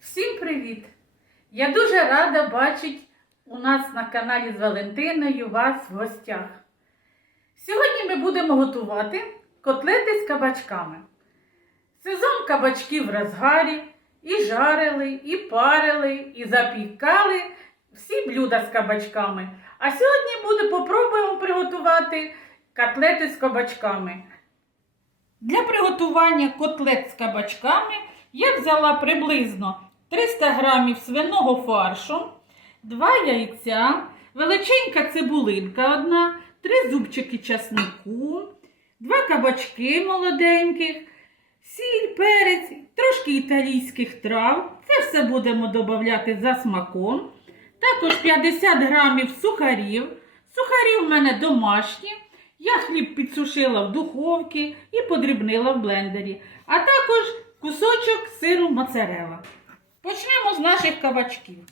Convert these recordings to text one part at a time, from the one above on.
Всім привіт! Я дуже рада бачити у нас на каналі з Валентиною вас в гостях. Сьогодні ми будемо готувати котлети з кабачками. Сезон кабачків в розгарі, і жарили, і парили, і запікали всі блюда з кабачками. А сьогодні буде попробуємо приготувати котлети з кабачками. Для приготування котлет з кабачками я взяла приблизно 300 грамів свиного фаршу, 2 яйця, величенька цибулинка одна, 3 зубчики часнику, 2 кабачки молоденьких, сіль, перець, трошки італійських трав. Це все будемо додавати за смаком. Також 50 грамів сухарів. Сухарі в мене домашні. Я хліб підсушила в духовці і подрібнила в блендері, а також кусочок сиру моцарелла. Почнемо з наших кабачків.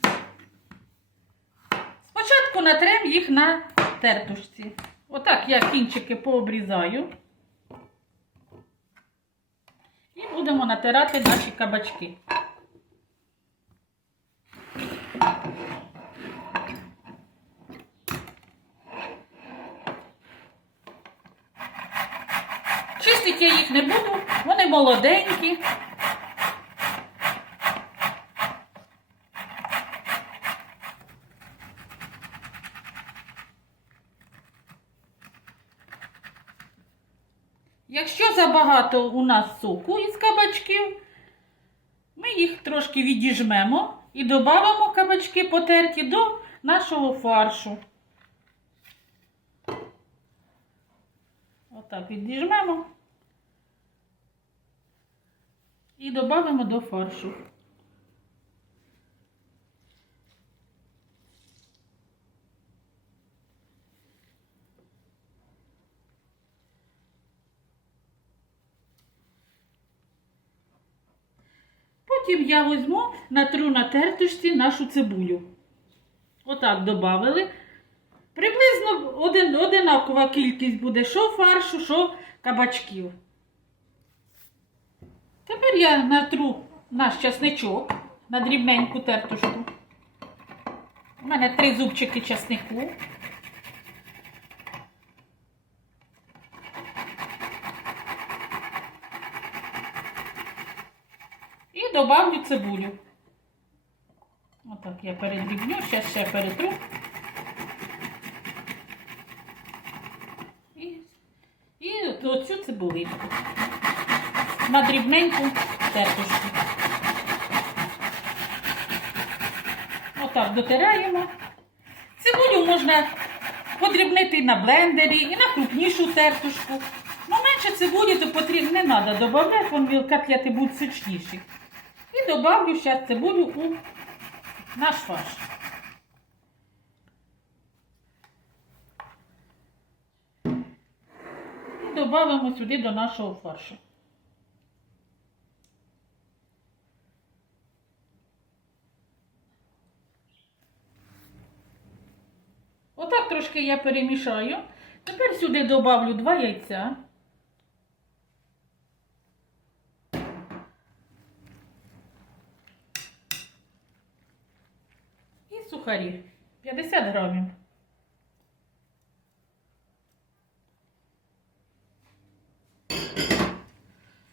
Спочатку натрем їх на тертушці. Отак я кінчики пообрізаю. І будемо натирати наші кабачки. Чистити я їх не буду, вони молоденькі. Якщо забагато у нас соку із кабачків, ми їх трошки відіжмемо і додамо кабачки потерті до нашого фаршу. Отак відіжмемо і додамо до фаршу. Потім я візьму, натру на тертушці нашу цибулю. Отак додали. Приблизно один, одинакова кількість буде що фаршу, що кабачків. Тепер я натру наш часничок на дрібненьку тертушку. У мене три зубчики часнику. Добавлю цибулю. Отак я передрібню, зараз ще перетру. І, і оцю цибулинку на дрібненьку тертушку. Отак дотираємо. Цибулю можна подрібнити на блендері і на крупнішу тертушку. Ну, менше цибулі то потрібно не треба додавати, вони котлети будуть сочніші. Добавлю зараз цибулю у наш фарш. І додамо сюди до нашого фаршу. Отак трошки я перемішаю. Тепер сюди добавлю два яйця. І сухарі 50 грамів.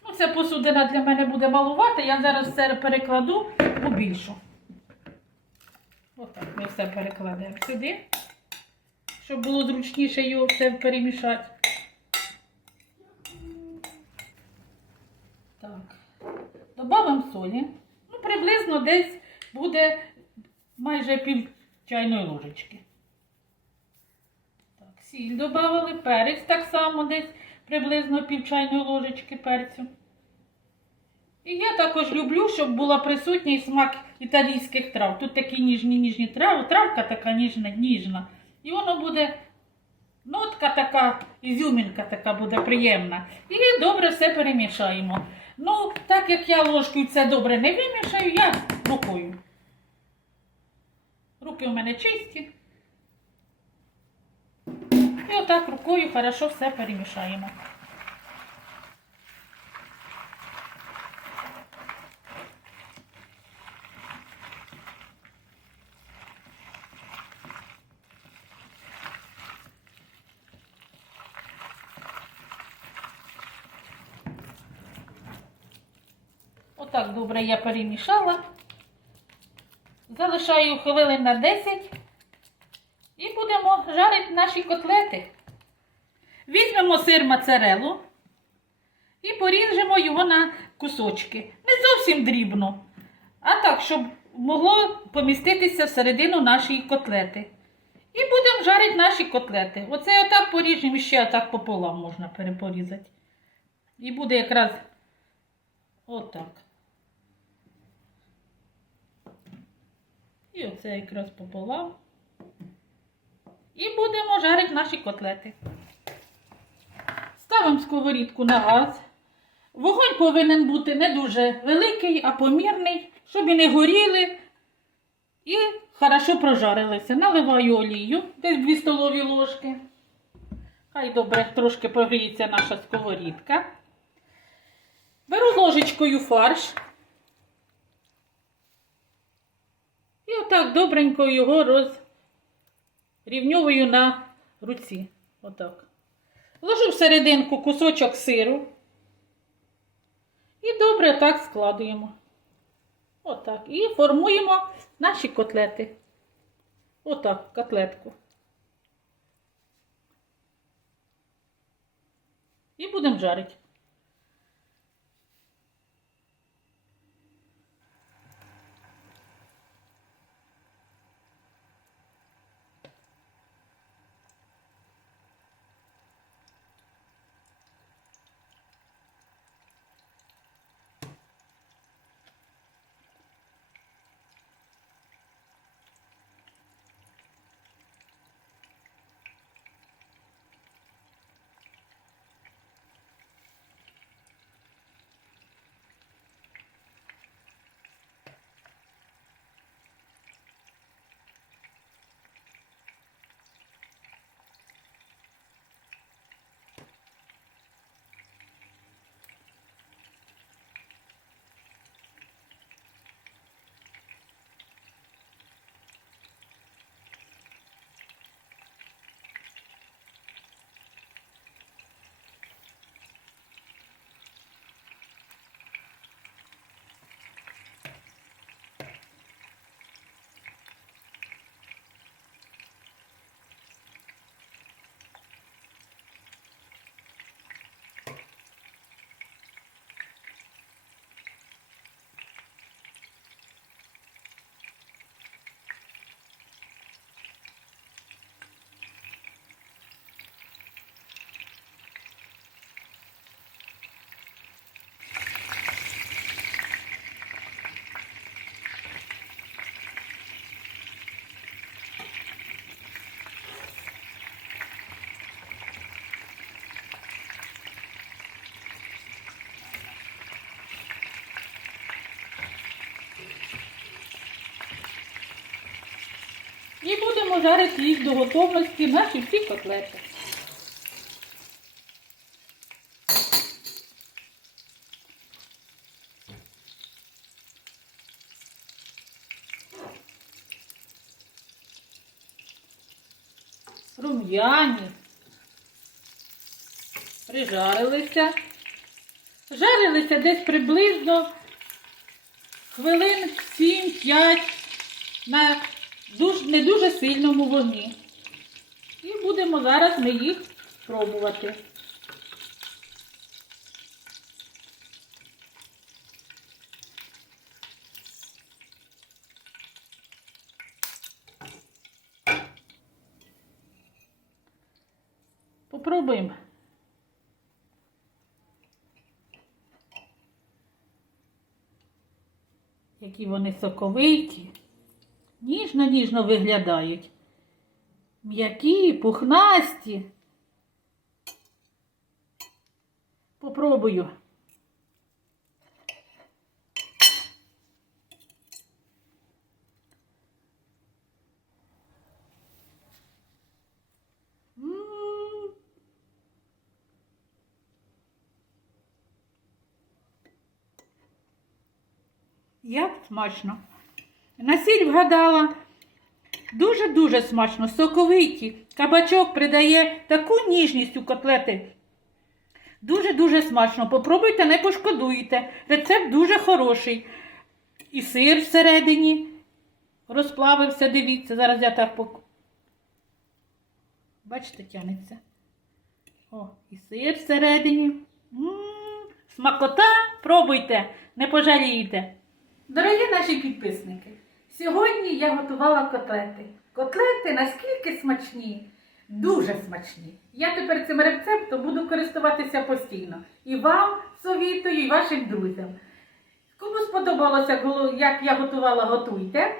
Ну, ця посудина для мене буде малувати, я зараз все перекладу у більшу. Отак ми все перекладемо сюди, щоб було зручніше його все перемішати. Так, добавимо солі. Ну, приблизно десь буде майже пів чайної ложечки. Так, сіль додали, перець так само десь приблизно пів чайної ложечки перцю. І я також люблю, щоб була присутня і смак італійських трав. Тут такі ніжні ніжні трави, травка така ніжна, ніжна. І воно буде нотка така, ізюмінка така буде приємна. І добре все перемішаємо. Ну, так як я ложкою це добре не вимішаю, я рукою руки у мене чисті. І отак рукою хорошо все перемішаємо. Отак добре я перемішала. Залишаю хвилин на 10 і будемо жарити наші котлети. Візьмемо сир моцарелу і поріжемо його на кусочки. Не зовсім дрібно, а так, щоб могло поміститися всередину нашої котлети. І будемо жарити наші котлети. Оце отак поріжемо і ще отак пополам можна перепорізати. І буде якраз отак. І оце якраз пополам. І будемо жарити наші котлети. Ставимо сковорідку на газ. Вогонь повинен бути не дуже великий, а помірний, щоб і не горіли. І хорошо прожарилися. Наливаю олію, десь 2 столові ложки. Хай добре трошки прогріється наша сковорідка. Беру ложечкою фарш. І отак добренько його розрівнюю на руці. Отак. Ложу всерединку кусочок сиру. І добре так складуємо. Отак. І формуємо наші котлети. Отак, котлетку. І будемо жарити. Будемо жарити їх до готовності наші всі котлети. Рум'яні. Прижарилися. Жарилися десь приблизно хвилин 7-5 на дуж, не дуже сильному вогні. І будемо зараз ми їх пробувати. Попробуємо. Які вони соковиті. Ніжно-ніжно виглядають. М'які, пухнасті. Попробую. Як смачно. На сіль вгадала. Дуже-дуже смачно, соковиті. Кабачок придає таку ніжність у котлети, Дуже-дуже смачно. Попробуйте, не пошкодуєте. Рецепт дуже хороший. І сир всередині розплавився, дивіться. Зараз я так пок... Бачите, тянеться. О, і сир всередині. М, Смакота, пробуйте, не пожалієте. Дорогі наші підписники, сьогодні я готувала котлети. Котлети наскільки смачні, дуже смачні. Я тепер цим рецептом буду користуватися постійно. І вам совітую, і вашим друзям. Кому сподобалося, як я готувала, готуйте.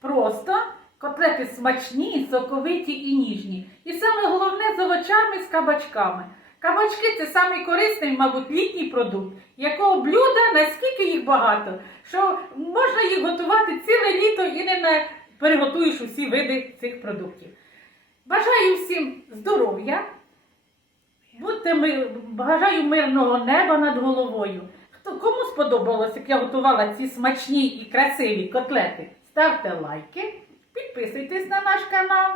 Просто котлети смачні, соковиті і ніжні. І саме головне з овочами, з кабачками. Кабачки це самий корисний, мабуть, літній продукт, якого блюда наскільки їх багато, що можна їх готувати ціле літо і не переготуєш усі види цих продуктів. Бажаю всім здоров'я, будьте ми... бажаю мирного неба над головою. Хто кому сподобалось, як я готувала ці смачні і красиві котлети, ставте лайки, підписуйтесь на наш канал.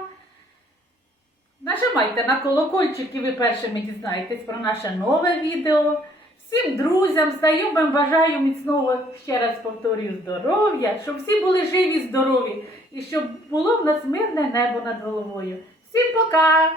Нажимайте на колокольчик і ви першими дізнаєтесь про наше нове відео. Всім друзям, знайомим бажаю міцного, ще раз повторюю, здоров'я, щоб всі були живі, здорові і щоб було в нас мирне небо над головою. Всім пока!